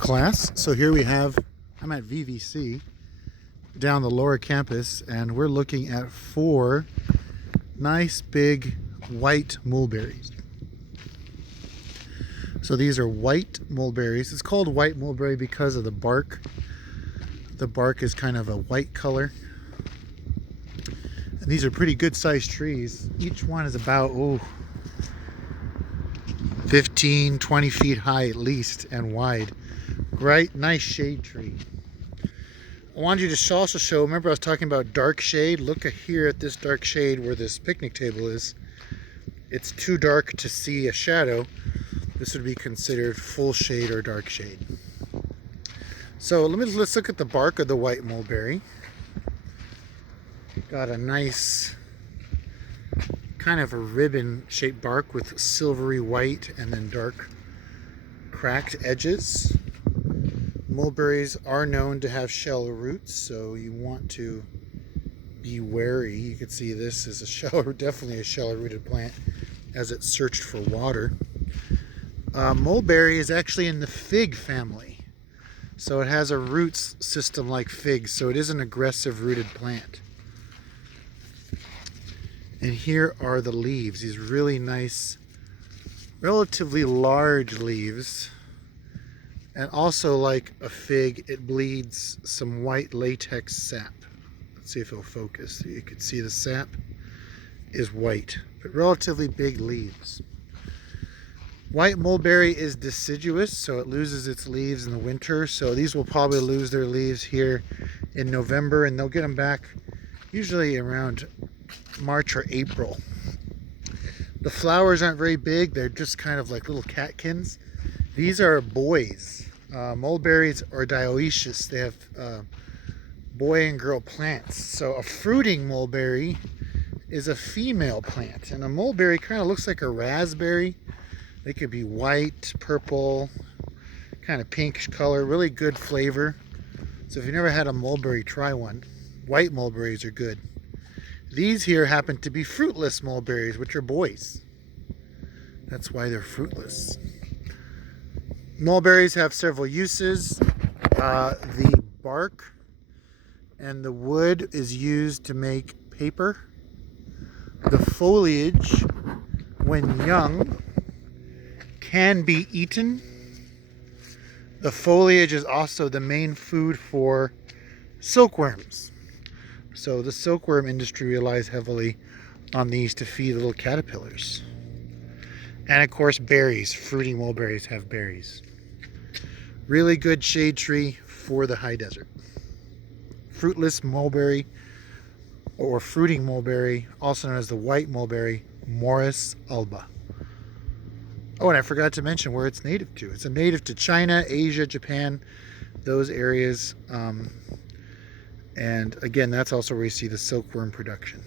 class. So here we have, I'm at VVC down the lower campus, and we're looking at 4 nice big white mulberries. So these are white mulberries. It's called white mulberry because of the bark. The bark is kind of a white color. And these are pretty good sized trees. Each one is about 15, 20 feet high at least and wide. Right, nice shade tree. I wanted you to also show, remember I was talking about dark shade? Look here at this dark shade where this picnic table is. It's too dark to see a shadow. This would be considered full shade or dark shade. So let's look at the bark of the white mulberry. Got a nice kind of a ribbon shaped bark with silvery white and then dark cracked edges. Mulberries are known to have shallow roots, so you want to be wary. You can see this is definitely a shallow rooted plant as it searched for water. Mulberry is actually in the fig family, so it has a roots system like figs, so it is an aggressive rooted plant. And here are the leaves, these really nice, relatively large leaves. And also, like a fig, it bleeds some white latex sap. Let's see if it'll focus. You can see the sap is white, but relatively big leaves. White mulberry is deciduous, so it loses its leaves in the winter. So these will probably lose their leaves here in November, and they'll get them back usually around March or April. The flowers aren't very big. They're just kind of like little catkins. These are boys. Mulberries are dioecious. They have boy and girl plants. So a fruiting mulberry is a female plant, and a mulberry kind of looks like a raspberry. They could be white, purple, kind of pinkish color, really good flavor. So if you've never had a mulberry, try one. White mulberries are good. These here happen to be fruitless mulberries, which are boys. That's why they're fruitless. Mulberries have several uses. The bark and the wood is used to make paper. The foliage, when young, can be eaten. The foliage is also the main food for silkworms. So the silkworm industry relies heavily on these to feed little caterpillars. And of course, berries. Fruiting mulberries have berries. Really good shade tree for the high desert. Fruitless mulberry or fruiting mulberry, also known as the white mulberry, Morus alba. Oh, and I forgot to mention where it's native to. It's a native to China, Asia, Japan, those areas. And again, that's also where you see the silkworm production.